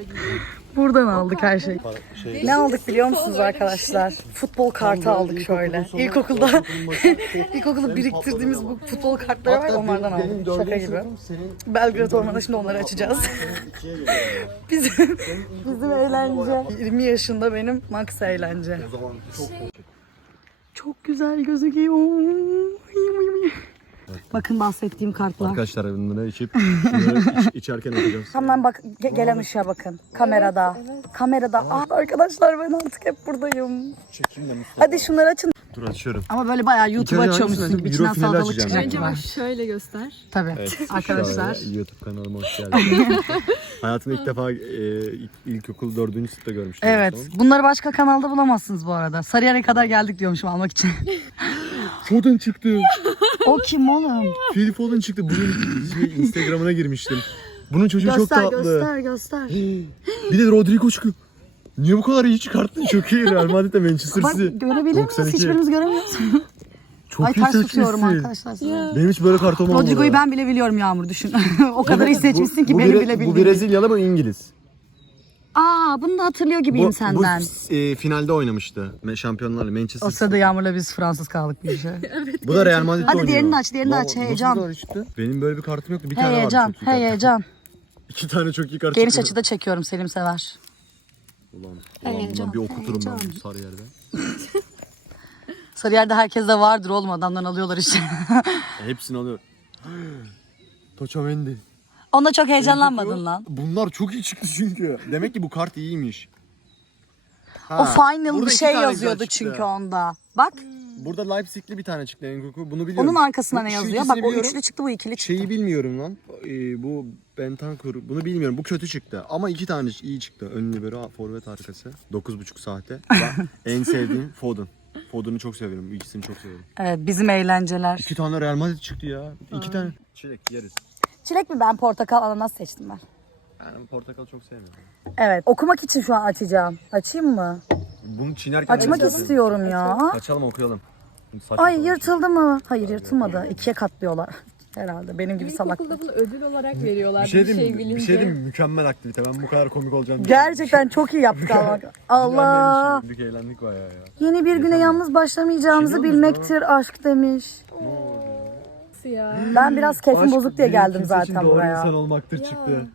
Buradan aldık her şeyi. Ne aldık biliyor musunuz arkadaşlar? Futbol kartı aldık şöyle. İlkokulda biriktirdiğimiz bu futbol kartları var, onlardan aldık. Şaka gibi. Belgrad Ormanı'nda şimdi onları açacağız. bizim eğlence. 20 yaşında benim max eğlence. Çok güzel gözüküyor. Bakın bahsettiğim kartlar. Arkadaşlar bunları içerken yapacağız. Hemen bak gelen ışığa bakın. Kamerada. Kamerada. Ah arkadaşlar ben artık hep buradayım. Hadi şunları açın. Dur açıyorum. Ama böyle bayağı YouTube açıyormuşsun gibi. İçinden salatalık çıkacak Önce gibi. bak şöyle göster. Tabii. Evet, arkadaşlar. YouTube kanalıma hoş geldiniz. Hayatımda ilk defa ilkokul 4. sınıfta görmüştüm. Evet. Bunları başka kanalda bulamazsınız bu arada. Sarıyer'e kadar geldik diyormuşum almak için. Foden çıktı. O kim oğlum? Phil Foden çıktı. Bunun Instagram'ına girmiştim. Bunun çocuğu çok tatlı. Göster. Bir de Rodrigo çıkıyor. Niye bu kadar iyi çıkarttın? Çok iyi. Real Madrid'de Manchester Bak City. görebiliyor musunuz? 92. Hiçbirimiz göremiyoruz. Çok Ay iyi ters tutuyorum seçmişsin. arkadaşlar. size. Benim hiç böyle kart olmamalı. Rodrigo'yu ben bile biliyorum Yağmur, düşün. O kadar iyi seçmişsin ki benim bile Bu bildiğim. Brezilyalı mı İngiliz? Aa bunu da hatırlıyor gibiyim senden. Bu finalde oynamıştı. Şampiyonlarla Manchester O sırada Yağmur'la biz Fransız kaldık bir şey. Bu da Real Madrid'de Hadi oynuyor. diğerini aç, diğerini aç. Heyecan. Nasıl çıktı? Benim böyle bir kartım yoktu. Bir tane vardı Heyecan, çok iyi kart. heyecan. 2 tane çok iyi kart Geniş çıktı. açıda çekiyorum, Selim sever. Ulan Heyecan, bundan bir okuturum ben heyecan. bu sarı yerde. Sarıyer'de herkes de vardır oğlum, adamdan alıyorlar işte. Hepsini alıyor. Toça Mendy. Onda çok heyecanlanmadın lan. Bunlar çok iyi çıktı çünkü. Demek ki bu kart iyiymiş. O final burada bir iki şey tane yazıyordu güzel çıktı. çünkü onda. Bak Burada Leipzig'li bir tane çıktı Enkuku. Bunu biliyorum. onun arkasına ne Şu yazıyor? ikisini Bak o biliyorum. üçlü çıktı, bu ikili çıktı. Şeyi bilmiyorum lan. Bu Bentancur. Bunu bilmiyorum. Bu kötü çıktı. Ama 2 tane iyi çıktı. Ön libero, forvet arkası. 9,5 saate. En sevdiğim Foden. Foden'ı çok severim. Bu ikisini çok severim. Evet, bizim eğlenceler. 2 tane Real Madrid çıktı ya. 2 tane. Çilek yeriz. Çilek mi? Ben portakal, ananas seçtim ben. Ben portakal çok sevmiyorum. Evet, okumak için şu an açacağım. Açayım mı? Bunu çiğnerken Açmak istiyorum ya. Kaçalım okuyalım. Ay yırtıldı mı? Hayır yırtılmadı. 2'ye katlıyorlar. Herhalde benim gibi salak. İlkokulda bunu ödül olarak veriyorlar. Bir şey bilince. diyeyim mi? Mükemmel aktivite. Ben bu kadar komik olacağımı Gerçekten çok iyi yaptık ama. Allah. Güldük eğlendik bayağı ya. Yeni bir güne yalnız başlamayacağımızı Biliyor bilmektir aşk demiş. Nasıl ya? Ben biraz keyfim bozuk diye geldim kimse için zaten doğru buraya. insan olmaktır çıktı.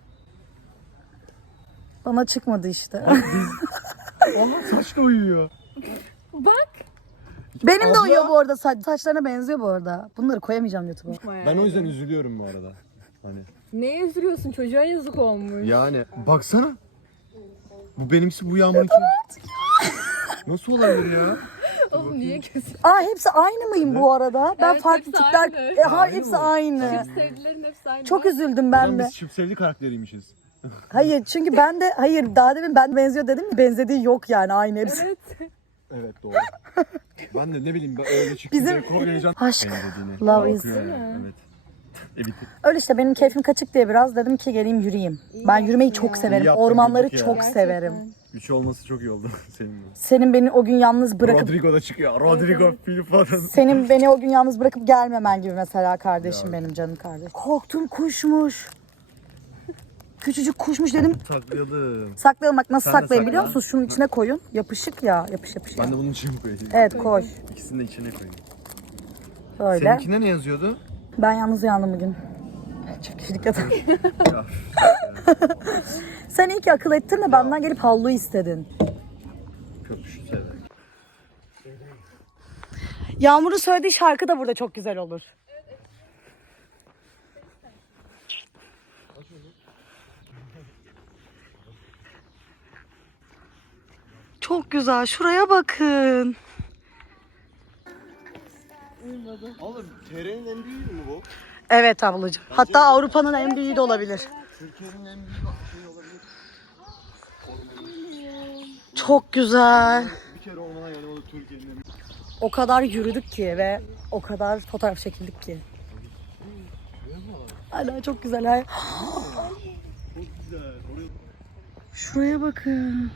Bana çıkmadı işte. Aha saçla uyuyor. Bak. Benim de uyuyor bu arada. Saçlarına benziyor bu arada. Bunları koyamayacağım YouTube'a. Ben o yüzden üzülüyorum bu arada. Hani Neye üzülüyorsun? Çocuğa yazık olmuş. yani baksana. Bu benimsi bu Yağmur'un Nasıl olabilir ya? Oğlum niye kesin? Aa hepsi aynı mıyım bu arada? Ben Evet, farklı hepsi tipler. aynı. Hayır hepsi aynı. Sevdilerin hepsi aynı. Çok üzüldüm ben de. Biz çift sevdi karakteriymişiz. Hayır çünkü ben de daha demin ben benziyor dedim mi? Benzediği yok yani aynı hepsi. Evet. Evet doğru. Ben de ne bileyim öyle çıktı Bizim- diye korkmayacağım. Aşk, Benzediğini. love is- Korkuyor yani, Evet. Bitti. Öyle işte benim keyfim kaçık diye biraz dedim ki geleyim yürüyeyim. Ben yürümeyi çok severim. İyi yaptın, Ormanları güldük ya. çok severim. 3 olması çok iyi oldu seninle. Senin beni o gün yalnız bırakıp Rodrigo da çıkıyor. Rodrigo, Phil Foden. senin beni o gün yalnız bırakıp gelmemen gibi mesela kardeşim benim canım kardeşim. Korktum kuşmuş. Küçücük kuşmuş dedim. Saklayalım. Saklayalım bak nasıl Sen de saklayayım biliyor sakla. musunuz? Şunun içine koyun. Yapışık ya. Yapış ya. Ben de bunun için koyayım. Evet koy. İkisini de içine koyayım. Böyle. Seninkinde ne yazıyordu? Ben yalnız uyandım bugün. Çift kişilik yatak. Sen iyi ki akıl ettin de benden gelip havlu istedin. Köpüşü sever. Yağmur'un söylediği şarkı da burada çok güzel olur. Çok güzel. Şuraya bakın. Oğlum TR'nin en büyüğü mü bu? Evet ablacığım. Hatta Avrupa'nın en büyüğü de olabilir. Türkiye'nin en büyüğü şey olabilir. Çok güzel. Bir kere olmana yani o da Türkiye'nin en büyüğü. O kadar yürüdük ki ve o kadar fotoğraf çekildik ki. Hala çok güzel. Çok güzel. Şuraya bakın.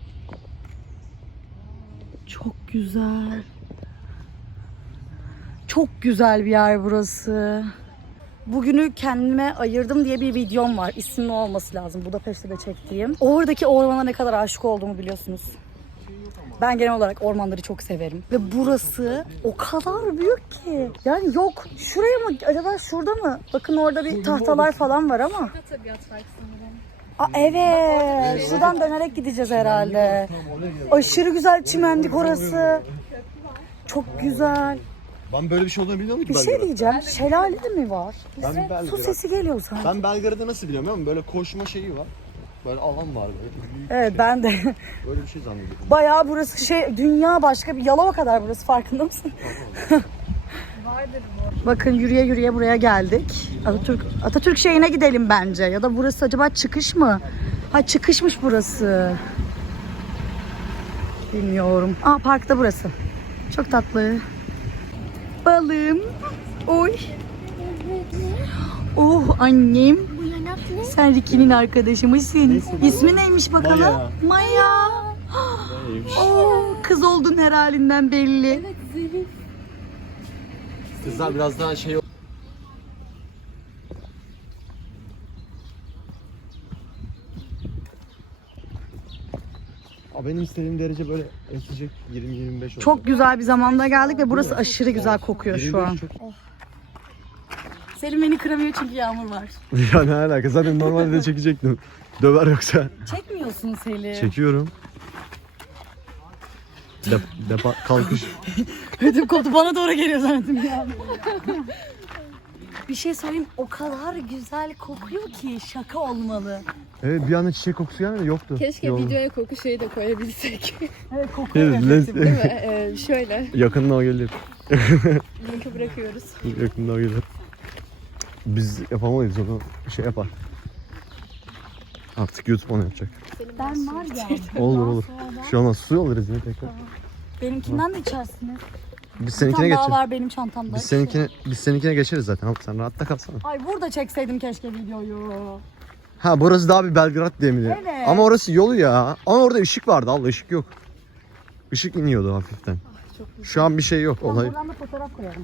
Çok güzel. Çok güzel bir yer burası. bugünü kendime ayırdım diye bir videom var. İsminin olması lazım. Budapeşte de çektiğim. Oradaki ormana ne kadar aşık olduğumu biliyorsunuz. Ben genel olarak ormanları çok severim. Ve burası o kadar büyük ki. Yani yok. Şuraya mı? Acaba şurada mı? Bakın orada bir tahtalar falan var ama. Tabiat var sanırım. Aa, evet. Şuradan dönerek gideceğiz herhalde. Aşırı güzel çimenlik orası. Çok güzel. Ben böyle bir şey olduğunu bilmiyorum ki Bir şey Belgrad'da. diyeceğim. Şelale de mi var? Ben Su Belgrad. sesi geliyor sanki. Ben Belgrad'ı nasıl biliyorum biliyor musun? Böyle koşma şeyi var. Böyle alan var böyle. Büyük Evet şey. ben de. Böyle bir şey zannediyorum. Bayağı burası dünya başka bir Yalova kadar burası, farkında mısın? Vardır bu. Bakın yürüye yürüye buraya geldik. Atatürk şeyine gidelim bence. Ya da burası acaba çıkış mı? Ha, çıkışmış burası. Bilmiyorum. Aa, parkta burası. Çok tatlı. Balım. Oy. Oh annem. Bu yanak ne? Sen Ricky'nin arkadaşı mısın? İsmi neymiş bakalım? Maya. Maya. Oh, kız oldun her halinden belli. Evet zehir. Kızlar biraz daha şey... Benim istediğim derece böyle esecek 20-25 oldu. Çok güzel bir zamanda geldik ve burası aşırı güzel kokuyor şu an. Selim beni kıramıyor çünkü yağmur var. Ya ne alaka? Zaten normalde de çekecektim. Döver yoksa. Çekmiyorsun Selim. Çekiyorum. Depa kalkış. Ödüm koptu, bana doğru geliyor zannettim ya. Bir şey söyleyeyim, o kadar güzel kokuyor ki şaka olmalı. Evet, bir anda çiçek kokusu gelmedi, yoktu. Keşke Yolda. videoya koku şeyi de koyabilsek. Evet, kokuyor Evet, gerçekten. Değil mi? Şöyle. yakında o gelir. Linki bırakıyoruz. Yakında o gelir. Biz yapamayız, onu şey yapar. Artık YouTube onu yapacak. Ben var ya. Olur olur. Bir şey olmaz. Su alırız yine tekrar. Benimkinden de içersiniz. Biz Bir seninkine tane daha geçeriz. var benim çantamda. Biz seninkine geçeriz zaten. Sen rahatta kalsana. Ay, burada çekseydim keşke videoyu. Ha, burası daha bir Belgrad diye mi diye? Evet. Ama orası yolu ya. Ama orada ışık vardı abla, ışık yok. Işık iniyordu hafiften. Şu an bir şey yok Tamam, olay. buradan da fotoğraf koyalım.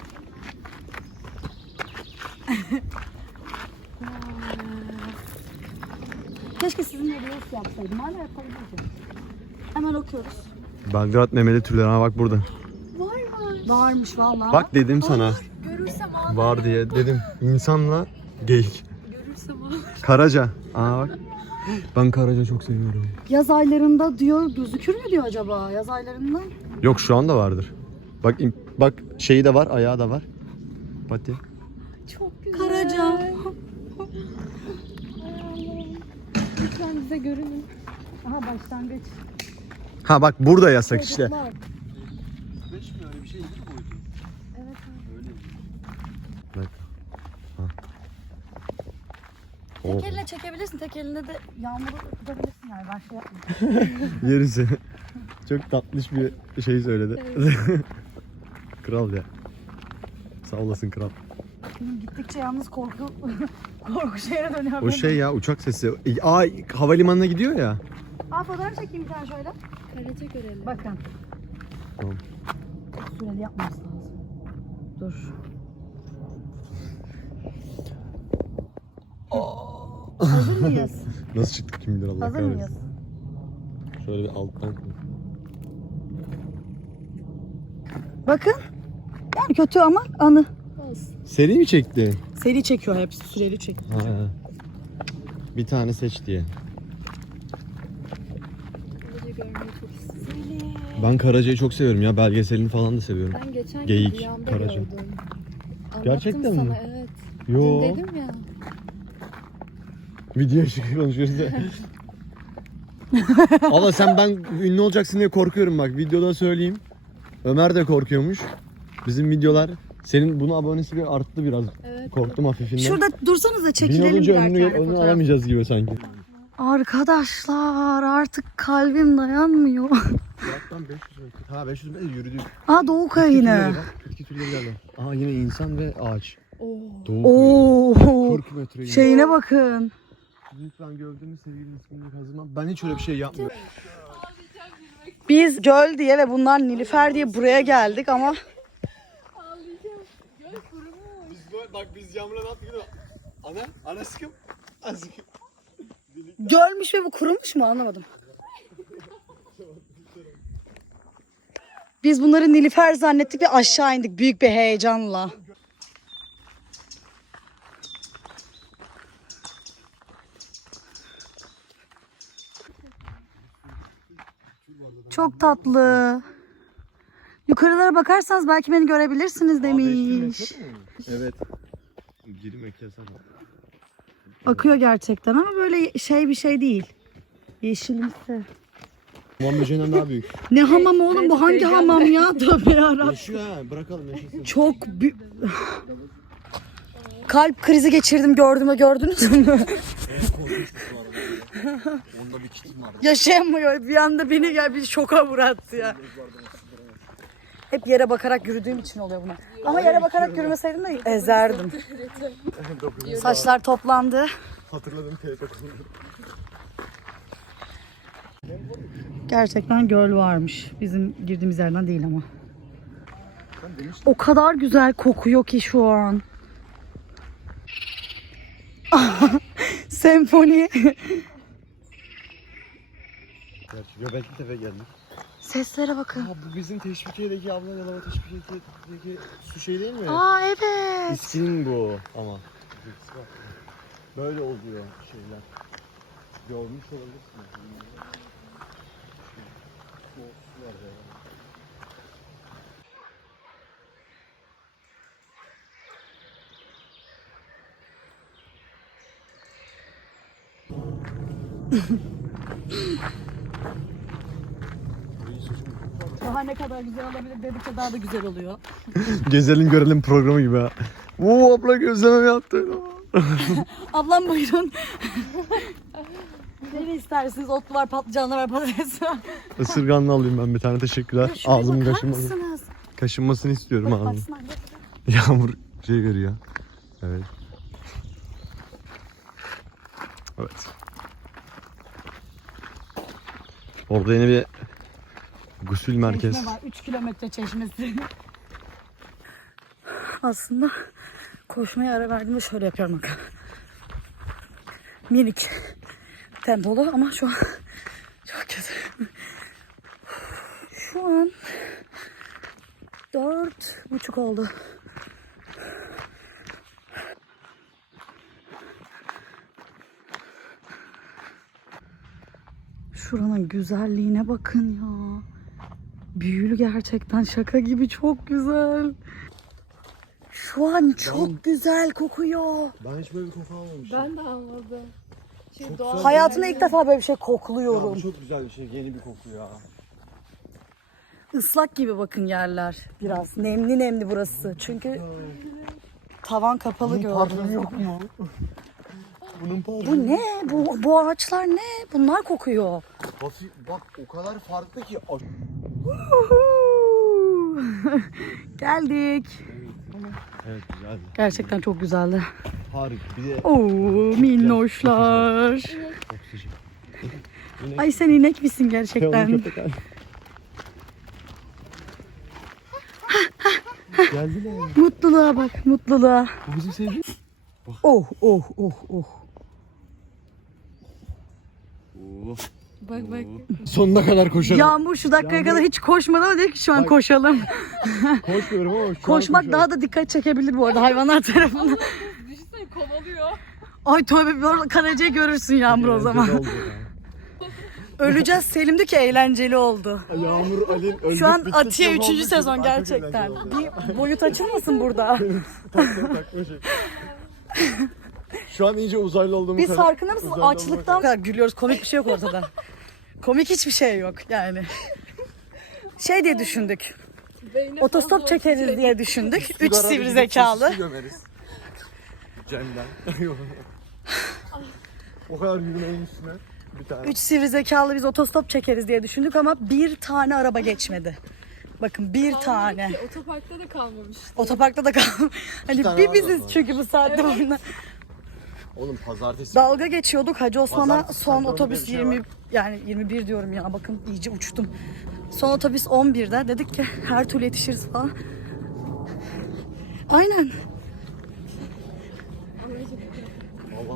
Keşke sizinle reels yapsaydım. Hala yapabilirim. Hemen okuyoruz. Belgrad memeli türlerine bak burada. Varmış vallahi. Bak dedim sana. Görürsem ağlar. Var diye dedim. İnsanla geyik. Görürsem ağlar. Karaca. Aa bak. Ben Karaca çok seviyorum. Yaz aylarında diyor, gözükür mü diyor acaba yaz aylarında? Yok, şu anda vardır. Bak şeyi de var, ayağı da var. Pati. Çok güzel. Karaca. Lütfen bize görünün. Aha, başlangıç. Ha bak, burada yasak işte. Çocuklar. Bak. Ha. Oh. Tek elle çekebilirsin, tek elinde de yağmuru tutabilirsin yani, ben şey yapmayayım. Yerisi. Çok tatlış bir şey söyledi. Kral ya. Sağ olasın kral. Gittikçe yalnız korku şeye dönüyor. O şey ya, uçak sesi. Aa, havalimanına gidiyor ya. Aa, fotoğraf çekeyim bir tane şöyle. Karaca görelim. Bakın. Tamam. Süreli yapmamız lazım. Dur. Hazır mıyız? Nasıl çıktık kim bilir, Allah Hazır kahretsin. mıyız? Şöyle bir alttan. Bakın. Yani kötü ama anı. Olsun. Seri mi çekti? Seri çekiyor, hepsi süreli çekiyor. Ha. Bir tane seç diye. Karaca görmeyi çok istedim. Ben Karaca'yı çok seviyorum ya, belgeselini falan da seviyorum. Ben geçen gün Geyik, rüyamda Karaca. gördüm. Anlattım Gerçekten sana, mi? evet. Yo. Dün dedim ya. Video ışığı konuşuyoruz ya. Ama ben ünlü olacaksın diye korkuyorum bak, videoda söyleyeyim. Ömer de korkuyormuş. Bizim videolar, senin bunu abonesi bir arttı biraz. Evet. Korktum hafifinden. Şurada dursanız da 1000 çekilelim olunca birer tane önünü fotoğraf. alamayacağız gibi sanki. Arkadaşlar artık kalbim dayanmıyor. Fiyattan 500 metre. Ha, 500 metre yürüdük. Aa, Doğu Kaya yine. Bitki türleri geldi. Aa, yine insan ve ağaç. Oo. Doğu Kaya. Oo. 40 metre yine. Şeyine bakın. Lütfen gövdemi sevgili ismini kazımam. Ben hiç öyle bir şey yapmıyorum. Biz göl diye ve bunlar Nilüfer diye buraya geldik ama bak biz Yağmur'la ne yaptık? Ana sıkım. Azıcık. Gölmüş ve bu kurumuş mu anlamadım. Biz bunları Nilüfer zannettik ve aşağı indik büyük bir heyecanla. Çok tatlı. Yukarılara bakarsanız belki beni görebilirsiniz demiş. Evet. Girmek yasak. Akıyor gerçekten ama böyle bir şey değil. Yeşilimsi. Hamam böceğinden daha büyük. Ne hamam oğlum bu hangi hamam ya? Tövbe yarabbim. Yaşıyor ha, bırakalım yaşasın. Çok kalp krizi geçirdim gördünüz mü? Onda bir kitim var. Yaşayamıyor bir anda beni bir şoka uğrattı ya. Hep yere bakarak yürüdüğüm için oluyor buna. Ama yere bakarak yürümeseydim de ezerdim. Saçlar toplandı. Hatırladım telefonu. Gerçekten göl varmış. Bizim girdiğimiz yerden değil ama. O kadar güzel kokuyor ki şu an. Senfoni. Gerçi Göbekli Tepe geldik. Seslere bakın. Aa, bu bizim Teşvikiye'deki abla Yalova Teşvikiye'deki su şey değil mi? Aa evet. İskin bu ama. Böyle oluyor şeyler. Görmüş olabilirsin. Daha ne kadar güzel olabilir dedikçe daha da güzel oluyor. Gezelim görelim programı gibi ha. Oo abla gözleme yaptı. Ablam buyurun. Ne istersiniz? Otlu var, patlıcanlı var, patates var. Isırganlı alayım ben bir tane, teşekkürler. Şuraya Ağzım bakar kaşınmasın. mısınız? Kaşınmasını istiyorum ağzım. Baksana. Yağmur şey veriyor. Evet. Evet. Orada yine bir gusül merkez. Çeşme var. 3 kilometre çeşmesi. Aslında koşmaya ara verdiğimde şöyle yapıyorum bak. Minik tempolu ama şu an çok kötü. Şu an 4:30 oldu. Şuranın güzelliğine bakın ya. Büyülü gerçekten, şaka gibi çok güzel. Şu an çok güzel kokuyor. Ben hiç böyle bir koku almamıştım. Ben de almadım. Şey, Çok doğal güzel. Hayatımda ilk defa böyle bir şey Ya, kokluyorum. bu çok güzel bir şey, yeni bir koku ya. Islak gibi bakın yerler biraz. Nemli nemli burası. Çünkü tavan kapalı gördünüz. yok mu? Bunun parfümü. Bu ne? Bu ağaçlar ne? Bunlar kokuyor. Bak o kadar farklı ki. Geldik. Evet güzeldi. Gerçekten çok güzeldi. Harika. Bir de Oo minnoşlar. oksijen. Ay sen inek misin gerçekten? Geldiler. Mutluluğa bak, mutluluğa. Bu bizim sevdiğimiz. Oh oh oh oh. Bak bak. Sonuna kadar koşarım. Yağmur şu dakikaya kadar hiç koşmadı ama dedi ki şu an Bak. koşalım. Koşmuyorum ama şu Koşmak an daha da dikkat çekebilir bu arada hayvanlar tarafından. Düşünsene kovalıyor. Ay tövbe, bir orada karacayı görürsün Yağmur o zaman. Eğlenceli oldu Öleceğiz Selim diyor ki eğlenceli oldu. ya. Yağmur Ali'nin ölmek Şu an bitti, Atiye sezon 3. olmuş, sezon çok gerçekten. eğlenceli oldu. Bir boyut açılmasın burada. Takma şey. Şu an iyice uzaylı olduğumu Biz farkında mısınız? uzaylı Açlıktan gülüyoruz. Komik bir şey yok ortada. Komik hiçbir şey yok yani. Şey diye düşündük. Beyne Otostop fazla çekeriz oksijen. diye düşündük. 3 Sigarada sivri gidip zekalı. sosisi gömeriz. Cem'den. O kadar yürümenin üstüne bir tane. 3 sivri zekalı biz otostop çekeriz diye düşündük ama bir tane araba geçmedi. Bakın bir tane. Ki, otoparkta da kalmamış. Otoparkta da kaldım. Hani tane bir var biziz zaten. çünkü bu saatte burada. Oğlum pazartesi. Dalga geçiyorduk Hacı Osman'a Pazartesi son sende otobüs öyle bir şey 20 var. yani 21 diyorum ya, bakın iyice uçtum. Son otobüs 11'de dedik ki her türlü yetişiriz falan. Aynen.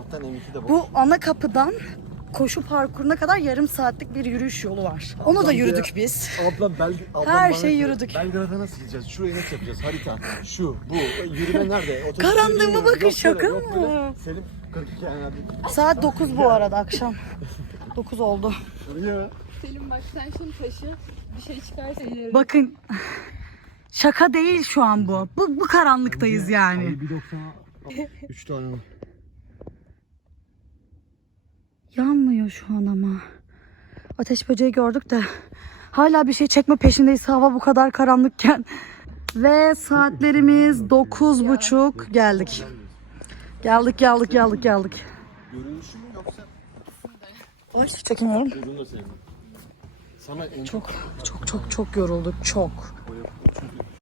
Allah'tan M2 de boş. Bu ana kapıdan koşu parkuruna kadar yarım saatlik bir yürüyüş yolu var. Onu da yürüdük biz. Ablam Her şeyi yürüdük. Belgrad'a nasıl gideceğiz? Şurayı nasıl yapacağız? Harita. Şu, bu. Yürüme nerede? Otobüs Karanlığıma yürüyemiyoruz. bakın, Yok şaka böyle, yok mı? böyle. Selim 42 yani hadi. Saat 9 bu arada akşam. 9 oldu. Şuraya. Selim bak sen şunu taşı. Bir şey çıkarsa ileri. Bakın şaka değil şu an bu. Bu karanlıktayız yani. 1.90. 3 tane var. Yanmıyor şu an ama. Ateş böceği gördük de hala bir şey çekme peşindeyiz hava bu kadar karanlıkken. Ve saatlerimiz 9:30 geldik. Geldik. Görünüşü mü yoksa? Ay çekemiyorum. Uzun da sevdim. Sana en Çok yorulduk çok. O yapılan çünkü